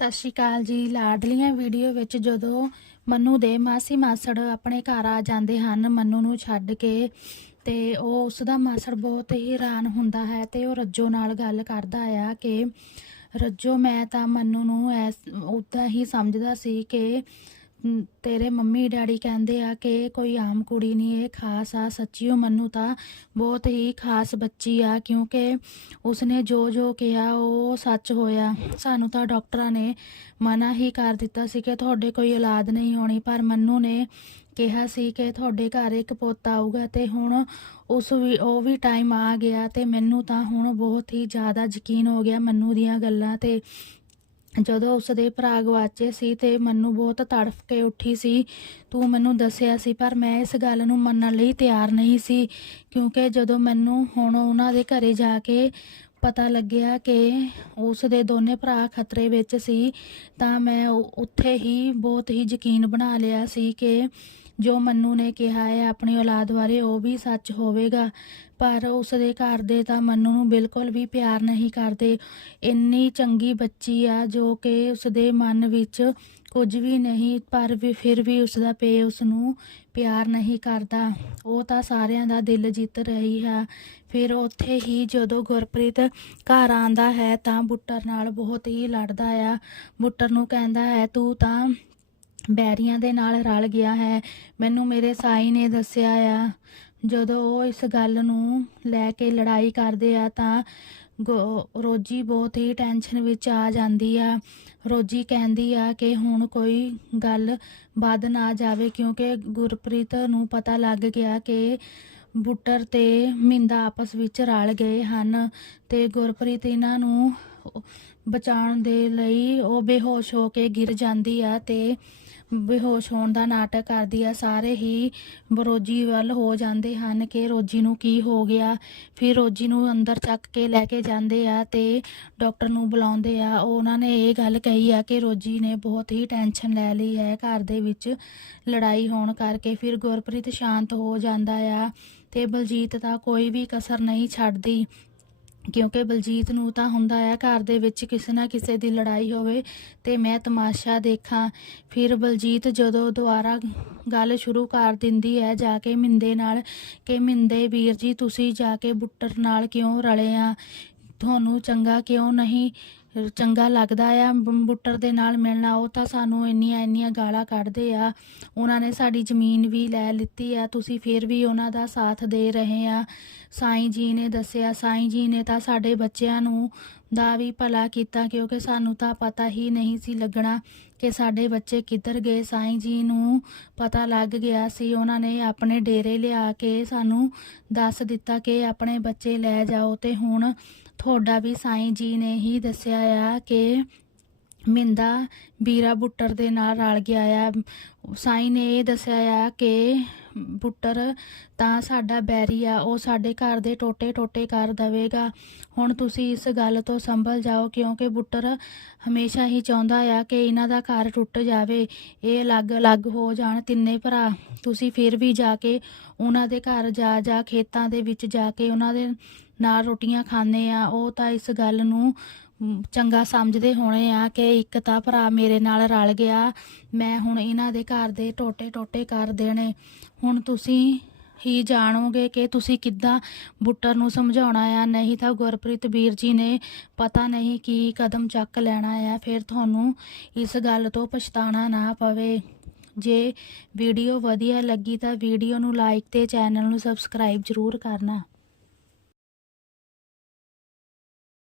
ਸਤਿ ਸ਼੍ਰੀ ਅਕਾਲ ਜੀ। ਲਾਡਲੀਆਂ ਵੀਡੀਓ ਵਿੱਚ ਜਦੋਂ ਮੰਨੂ ਦੇ ਮਾਸੀ ਮਾਸੜ ਆਪਣੇ ਘਰ ਆ ਜਾਂਦੇ ਹਨ, ਮੰਨੂ ਨੂੰ ਛੱਡ ਕੇ ਤੇ ਉਹ ਉਸ ਦਾ ਮਾਸੜ ਬਹੁਤ ਹੀ ਹੈਰਾਨ ਹੁੰਦਾ ਹੈ ਤੇ ਉਹ ਰੱਜੋ ਨਾਲ ਗੱਲ ਕਰਦਾ ਆ ਕਿ, ਰੱਜੋ, ਮੈਂ ਤਾਂ ਮੰਨੂ ਨੂੰ ਐਸ, ਉਦਾਂ ਹੀ ਸਮਝਦਾ ਸੀ ਕਿ ਤੇਰੇ ਮੰਮੀ ਡੈਡੀ ਕਹਿੰਦੇ ਆ ਕਿ ਕੋਈ ਆਮ ਕੁੜੀ ਨਹੀਂ, ਇਹ ਖਾਸ ਆ ਸੱਚੀਓ ਮੰਨੂ ਤਾਂ ਬਹੁਤ ਹੀ ਖਾਸ ਬੱਚੀ ਆ, ਕਿਉਂਕਿ ਉਸਨੇ ਜੋ ਜੋ ਕਿਹਾ, ਉਹ ਸੱਚ ਹੋਇਆ। ਸਾਨੂੰ ਤਾਂ ਡਾਕਟਰਾਂ ਨੇ ਮਨਾ ਹੀ ਕਰ ਦਿੱਤਾ ਸੀ ਕਿ ਤੁਹਾਡੇ ਕੋਈ ਔਲਾਦ ਨਹੀਂ ਹੋਣੀ, ਪਰ ਮੰਨੂ ਨੇ ਕਿਹਾ ਸੀ ਕਿ ਤੁਹਾਡੇ ਘਰ ਇੱਕ ਪੁੱਤ ਆਊਗਾ ਤੇ ਹੁਣ ਉਸ ਵੀ, ਉਹ ਵੀ ਟਾਈਮ ਆ ਗਿਆ ਤੇ ਮੈਨੂੰ ਤਾਂ ਹੁਣ ਬਹੁਤ ਹੀ ਜ਼ਿਆਦਾ ਯਕੀਨ ਹੋ ਗਿਆ ਮੰਨੂ ਦੀਆਂ ਗੱਲਾਂ ਤੇ। ਜਦੋਂ ਉਸ ਦੇ ਭਰਾ ਗਵਾਚੇ ਸੀ ਤੇ ਮੈਨੂੰ ਬਹੁਤ ਤੜਫ ਕੇ ਉੱਠੀ ਸੀ। ਤੂੰ ਮੈਨੂੰ ਦੱਸਿਆ ਸੀ, ਪਰ ਮੈਂ ਇਸ ਗੱਲ ਨੂੰ ਮੰਨਣ ਲਈ ਤਿਆਰ ਨਹੀਂ ਸੀ, ਕਿਉਂਕਿ ਜਦੋਂ ਮੈਨੂੰ ਹੁਣ ਉਹਨਾਂ ਦੇ ਘਰੇ ਜਾ ਕੇ ਪਤਾ ਲੱਗਿਆ ਕਿ ਉਸ ਦੇ ਦੋਨੇ ਭਰਾ ਖਤਰੇ ਵਿੱਚ ਸੀ, ਤਾਂ ਮੈਂ ਉ- ਉੱਥੇ ਹੀ ਬਹੁਤ ਹੀ ਯਕੀਨ ਬਣਾ ਲਿਆ ਸੀ ਕਿ ਜੋ ਮੰਨੂ ਨੇ ਕਿਹਾ ਹੈ, ਆਪਣੀ ਔਲਾਦ ਬਾਰੇ ਉਹ ਵੀ ਸੱਚ ਹੋਵੇਗਾ। ਪਰ ਉਸ ਦੇ ਘਰ ਦੇ ਤਾਂ ਮੰਨੂ ਨੂੰ ਬਿਲਕੁਲ ਵੀ ਪਿਆਰ ਨਹੀਂ ਕਰਦੇ। ਇੰਨੀ ਚੰਗੀ ਬੱਚੀ ਆ, ਜੋ ਕਿ ਉਸ ਦੇ ਮਨ ਵਿੱਚ ਕੁਝ ਵੀ ਨਹੀਂ, ਪਰ ਵੀ ਫਿਰ ਵੀ ਉਸ ਦਾ ਪੇ ਉਸ ਨੂੰ ਪਿਆਰ ਨਹੀਂ ਕਰਦਾ। ਉਹ ਤਾਂ ਸਾਰਿਆਂ ਦਾ ਦਿਲ ਜਿੱਤ ਰਹੀ ਹੈ ਫਿਰ ਉੱਥੇ ਹੀ ਜਦੋਂ ਗੁਰਪ੍ਰੀਤ ਘਰ ਆਂਦਾ ਹੈ, ਤਾਂ ਬੁੱਟਰ ਨਾਲ ਬਹੁਤ ਹੀ ਲੜਦਾ ਆ। ਬੁੱਟਰ ਨੂੰ ਕਹਿੰਦਾ ਹੈ, ਤੂੰ ਤਾਂ ਬੈਰੀਆਂ ਦੇ ਨਾਲ ਰਲ ਗਿਆ ਹੈ। ਮੈਨੂੰ ਮੇਰੇ ਸਾਈ ਨੇ ਦੱਸਿਆ ਆ, ਜਦੋਂ ਉਹ ਇਸ ਗੱਲ ਨੂੰ ਲੈ ਕੇ ਲੜਾਈ ਕਰਦੇ ਆ ਤਾਂ ਗੋ- ਰੋਜੀ ਬਹੁਤ ਹੀ ਟੈਨਸ਼ਨ ਵਿੱਚ ਆ ਜਾਂਦੀ ਆ। ਰੋਜੀ ਕਹਿੰਦੀ ਆ ਕਿ ਹੁਣ ਕੋਈ ਗੱਲ ਵੱਧ ਨਾ ਜਾਵੇ ਕਿਉਂਕਿ ਗੁਰਪ੍ਰੀਤ ਨੂੰ ਪਤਾ ਲੱਗ ਗਿਆ ਕਿ ਬੁੱਟਰ ਤੇ ਮਿੰਦਾ ਆਪਸ ਵਿੱਚ ਰਲ ਗਏ ਹਨ ਤੇ ਗੁਰਪ੍ਰੀਤ ਇਹਨਾਂ ਨੂੰ ਬਚਾਉਣ ਦੇ ਲਈ ਉਹ ਬੇਹੋਸ਼ ਹੋ ਕੇ ਗਿਰ ਜਾਂਦੀ ਆ ਤੇ ਬੇਹੋਸ਼ ਹੋਣ ਦਾ ਨਾਟਕ ਕਰਦੀ ਆ, ਸਾਰੇ ਹੀ ਰੋਜੀ ਵੱਲ ਹੋ ਜਾਂਦੇ ਹਨ ਕਿ ਰੋਜੀ ਨੂੰ ਕੀ ਹੋ ਗਿਆ। ਫਿਰ ਰੋਜੀ ਨੂੰ ਅੰਦਰ ਚੱਕ ਕੇ ਲੈ ਕੇ ਜਾਂਦੇ ਆ ਤੇ ਡਾਕਟਰ ਨੂੰ ਬੁਲਾਉਂਦੇ ਆ। ਉਹਨਾਂ ਨੇ ਇਹ ਗੱਲ ਕਹੀ ਆ ਕਿ ਰੋਜੀ ਨੇ ਬਹੁਤ ਹੀ ਟੈਨਸ਼ਨ ਲੈ ਲਈ ਹੈ, ਘਰ ਦੇ ਵਿੱਚ ਲੜਾਈ ਹੋਣ ਕਰਕੇ। ਫਿਰ ਗੁਰਪ੍ਰੀਤ ਸ਼ਾਂਤ ਹੋ ਜਾਂਦਾ ਆ ਤੇ ਬਲਜੀਤ ਦਾ ਕੋਈ ਵੀ ਕਸਰ ਨਹੀਂ ਛੱਡਦੀ। ਕਿਉਂਕਿ ਬਲਜੀਤ ਨੂੰ ਤਾਂ ਹੁੰਦਾ ਆ ਘਰ ਦੇ ਵਿੱਚ ਕਿਸੇ ਨਾ ਕਿਸੇ ਦੀ ਲੜਾਈ ਹੋਵੇ ਤੇ ਮੈਂ ਤਮਾਸ਼ਾ ਦੇਖਾਂ। ਫਿਰ ਬਲਜੀਤ ਜਦੋਂ ਦੁਬਾਰਾ ਗੱਲ ਸ਼ੁਰੂ ਕਰ ਦਿੰਦੀ ਹੈ, ਜਾ ਕੇ ਮਿੰਦੇ ਨਾਲ ਕਿ, ਮਿੰਦੇ ਵੀਰ ਜੀ, ਤੁਸੀਂ ਜਾ ਕੇ ਬੁੱਟਰ ਨਾਲ ਕਿਉਂ ਰਲੇ ਆ? ਤੁਹਾਨੂੰ ਚੰਗਾ ਕਿਉਂ ਨਹੀਂ? ਚੰਗਾ ਲੱਗਦਾ ਆ, ਬ- ਬੁੱਟਰ ਦੇ ਨਾਲ ਮਿਲਣਾ, ਉਹ ਤਾਂ ਸਾਨੂੰ ਇੰਨੀਆਂ ਇੰਨੀਆਂ ਗਾਲਾਂ ਕੱਢਦੇ ਆ। ਉਹਨਾਂ ਨੇ ਸਾਡੀ ਜ਼ਮੀਨ ਵੀ ਲੈ ਲਿੱਤੀ ਆ, ਤੁਸੀਂ ਫਿਰ ਵੀ ਉਹਨਾਂ ਦਾ ਸਾਥ ਦੇ ਰਹੇ ਆ। ਸਾਈਂ ਜੀ ਨੇ ਦੱਸਿਆ, ਸਾਈਂ ਜੀ ਨੇ ਤਾਂ ਸਾਡੇ ਬੱਚਿਆਂ ਨੂੰ ਦਾ ਵੀ ਭਲਾ ਕੀਤਾ ਕਿਉਂਕਿ ਸਾਨੂੰ ਤਾਂ ਪਤਾ ਹੀ ਨਹੀਂ ਸੀ ਲੱਗਣਾ ਕਿ ਸਾਡੇ ਬੱਚੇ ਕਿੱਧਰ ਗਏ। ਸਾਈਂ ਜੀ ਨੂੰ ਪਤਾ ਲੱਗ ਗਿਆ ਸੀ। ਉਹਨਾਂ ਨੇ ਆਪਣੇ ਡੇਰੇ ਲਿਆ ਕੇ ਸਾਨੂੰ ਦੱਸ ਦਿੱਤਾ ਕਿ ਆਪਣੇ ਬੱਚੇ ਲੈ ਜਾਓ। ਤੇ ਹੁਣ ਤੁਹਾਡਾ ਵੀ ਸਾਈਂ ਜੀ ਨੇ ਹੀ ਦੱਸਿਆ ਆ ਕਿ ਮਿੰਦਾ ਵੀਰਾ ਬੁੱਟਰ ਦੇ ਨਾਲ ਰਲ ਗਿਆ ਆ। ਸਾਈਂ ਨੇ ਇਹ ਦੱਸਿਆ ਆ ਕਿ ਬੁੱਟਰ ਤਾਂ ਸਾਡਾ ਬੈਰੀ ਆ, ਉਹ ਸਾਡੇ ਘਰ ਦੇ ਟੋਟੇ ਟੋਟੇ ਕਰ ਦਵੇਗਾ। ਹੁਣ ਤੁਸੀਂ ਇਸ ਗੱਲ ਤੋਂ ਸੰਭਲ ਜਾਓ, ਕਿਉਂਕਿ ਬੁੱਟਰ ਹਮੇਸ਼ਾ ਹੀ ਚਾਹੁੰਦਾ ਆ ਕਿ ਇਹਨਾਂ ਦਾ ਘਰ ਟੁੱਟ ਜਾਵੇ। ਇਹ ਅਲੱਗ-ਅਲੱਗ ਹੋ ਜਾਣ ਤਿੰਨੇ ਭਰਾ। ਤੁਸੀਂ ਫਿਰ ਵੀ ਜਾ ਕੇ ਉਹਨਾਂ ਦੇ ਘਰ ਜਾ ਜਾ ਖੇਤਾਂ ਦੇ ਵਿੱਚ ਜਾ ਕੇ ਉਹਨਾਂ ਦੇ ਨਾਲ ਰੋਟੀਆਂ ਖਾਂਦੇ ਆ। ਉਹ ਤਾਂ ਇਸ ਗੱਲ ਨੂੰ ਚੰਗਾ ਸਮਝਦੇ ਹੋਣੇ ਆ ਕਿ ਇੱਕ ਤਾਂ ਭਰਾ ਮੇਰੇ ਨਾਲ ਰਲ ਗਿਆ। ਮੈਂ ਹੁਣ ਇਹਨਾਂ ਦੇ ਘਰ ਦੇ ਟੋਟੇ ਟੋਟੇ ਕਰ ਦੇਣੇ। ਹੁਣ ਤੁਸੀਂ ਹੀ ਜਾਣੋਗੇ ਕਿ ਤੁਸੀਂ ਕਿੱਦਾਂ ਬੁੱਟਰ ਨੂੰ ਸਮਝਾਉਣਾ ਆ। ਨਹੀਂ ਤਾਂ ਗੁਰਪ੍ਰੀਤ ਵੀਰ ਜੀ ਨੇ ਪਤਾ ਨਹੀਂ ਕੀ ਕਦਮ ਚੱਕ ਲੈਣਾ ਆ। ਫਿਰ ਤੁਹਾਨੂੰ ਇਸ ਗੱਲ ਤੋਂ ਪਛਤਾਣਾ ਨਾ ਪਵੇ। ਜੇ ਵੀਡੀਓ ਵਧੀਆ ਲੱਗੀ ਤਾਂ ਵੀਡੀਓ ਨੂੰ ਲਾਈਕ ਤੇ ਚੈਨਲ ਨੂੰ ਸਬਸਕ੍ਰਾਈਬ ਜ਼ਰੂਰ ਕਰਨਾ।